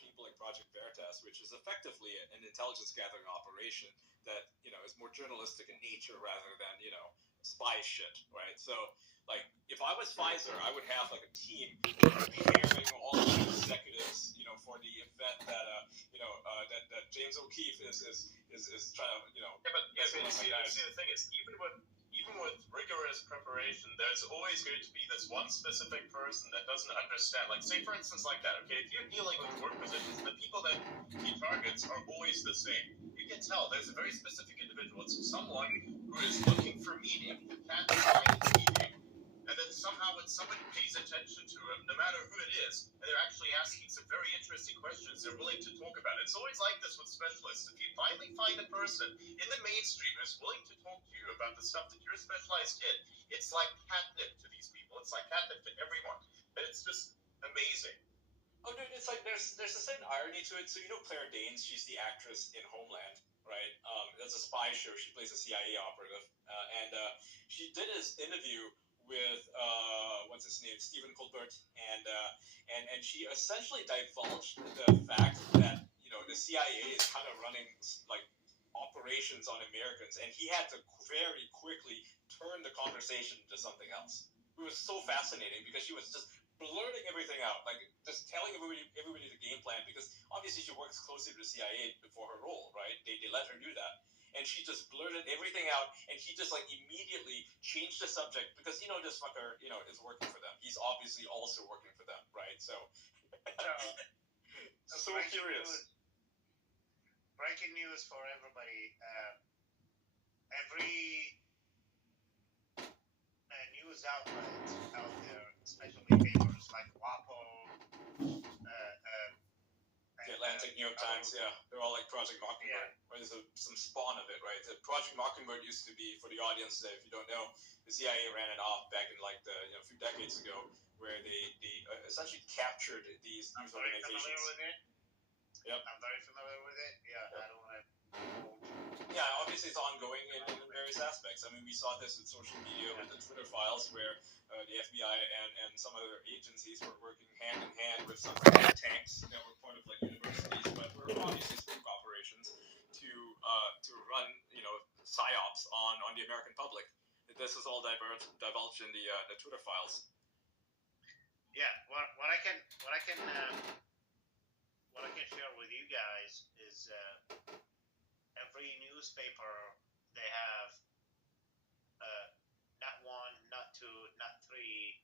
people like Project Veritas, which is effectively an intelligence gathering operation that is more journalistic in nature rather than spy shit, right? So like if I was Pfizer, I would have like a team preparing all of the executives, for the event that that James O'Keefe is trying to Yeah, but see, the thing is, even with rigorous preparation, there's always going to be this one specific person that doesn't understand. Like, say for instance, like that. Okay, if you're dealing with work positions, the people that he targets are always the same. You can tell there's a very specific individual. It's someone who is looking for meaning, who can't find meaning, and then somehow when somebody pays attention to him, no matter who it is, and they're actually asking some very interesting questions, they're willing to talk about it. It's always like this with specialists. If you finally find a person in the mainstream who's willing to talk to you about the stuff that you're specialized in, it's like catnip to these people. It's like catnip to everyone. And it's just amazing. Oh, dude, it's like there's a certain irony to it. So Claire Danes, she's the actress in Homeland, right? That's a spy show. She plays a CIA operative, and she did this interview with what's his name, Stephen Colbert, and she essentially divulged the fact that the CIA is kind of running like operations on Americans, and he had to very quickly turn the conversation to something else. It was so fascinating because she was just blurting everything out, like just telling everybody the game plan, because obviously she works closely with the CIA before her role, right? They let her do that. And she just blurted everything out, and he just like immediately changed the subject because this fucker, is working for them. He's obviously also working for them, right? So so curious. Breaking news for everybody. Every news outlet out there, especially papers like WAPO, the Atlantic, New York Times, yeah, they're all like Project Mockingbird. Yeah. Or there's some spawn of it, right? The Project Mockingbird used to be, for the audience, if you don't know, the CIA ran it off back in like a few decades ago, where they essentially captured these news organizations. Familiar with it. Yep. I'm very familiar with it. Yeah, yep. I don't want to. Yeah, obviously it's ongoing in various aspects. I mean, we saw this with social media, with the Twitter files, where the FBI and some other agencies were working hand in hand with some think tanks that were part of like universities, but were obviously spook operations to run psyops on the American public. This is all divulged in the Twitter files. Yeah, what I can share with you guys is every newspaper, they have not one, not two, not three